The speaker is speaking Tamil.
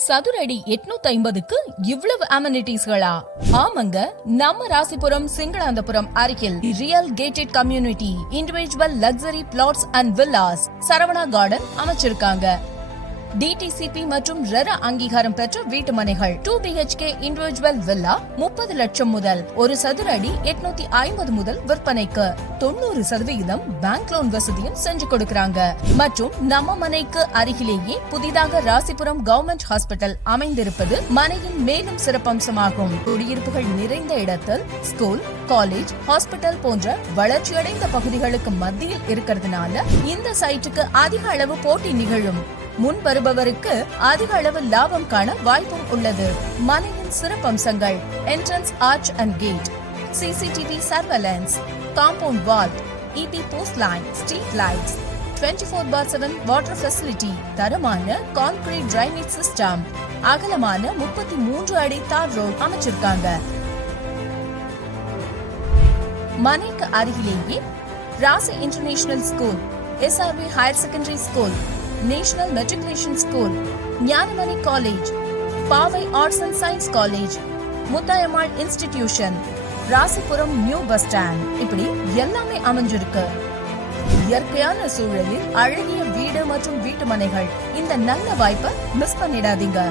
சதுரடி 850க்கு இவ்வளவு அமெனிட்டிஸ்களா? ஆமாங்க, நம்ம ராசிபுரம் சிங்களாந்தபுரம் அருகில் real gated community individual luxury flats and villas Saravana Garden அமைச்சிருக்காங்க. DTCP மற்றும் ரெரா அங்கீகாரம் பெற்ற வீட்டு மனைகள் 2 BHK இண்டிவிஜுவல் வில்லா 30 லட்சம் முதல், ஒரு சதுர அடி 850 முதல் விற்பனைக்கு. 90% பேங்க் லோன் வசதியும் செஞ்சு கொடுக்கறாங்க. மற்றும் நம்ம மனைக்கு அருகிலேயே புதிதாக ராசிபுரம் கவர்மெண்ட் ஹாஸ்பிட்டல் அமைந்திருப்பது மனையின் மேலும் சிறப்பம்சமாகும். குடியிருப்புகள் நிறைந்த இடத்தில் ஸ்கூல், காலேஜ், ஹாஸ்பிட்டல் போன்ற வளர்ச்சியடைந்த பகுதிகளுக்கு மத்தியில் இருக்கிறதுனால இந்த சைட்டுக்கு அதிக அளவு போட்டி நிகழும். முன் வருபவருக்கு அதிக அளவு லாபம் காண வாய்ப்பும் உள்ளது. மனையின் சிறப்பம்சங்கள்: entrance arch and gate, CCTV surveillance, compound wall, EP post line, street lights, 24/7 water facility, தரமான கான்கிரீட் டிரைனேஜ் சிஸ்டம், அகலமான 33 அடி தார் ரோட் அமைச்சிருக்காங்க. மனைக்கு அருகிலேயே Rasi international school, SRV higher secondary school, national matriculation school, Gnanamani college, Paavai arts and science college, Muthayammal institution, Rasipuram new bus stand, இப்படி எல்லாமே அமைஞ்சிருக்கு. இயற்கையான சூழலில் அழகிய வீடு மற்றும் வீட்டு மனைகள். இந்த நல்ல வாய்ப்பை மிஸ் பண்ணிடாதீங்க.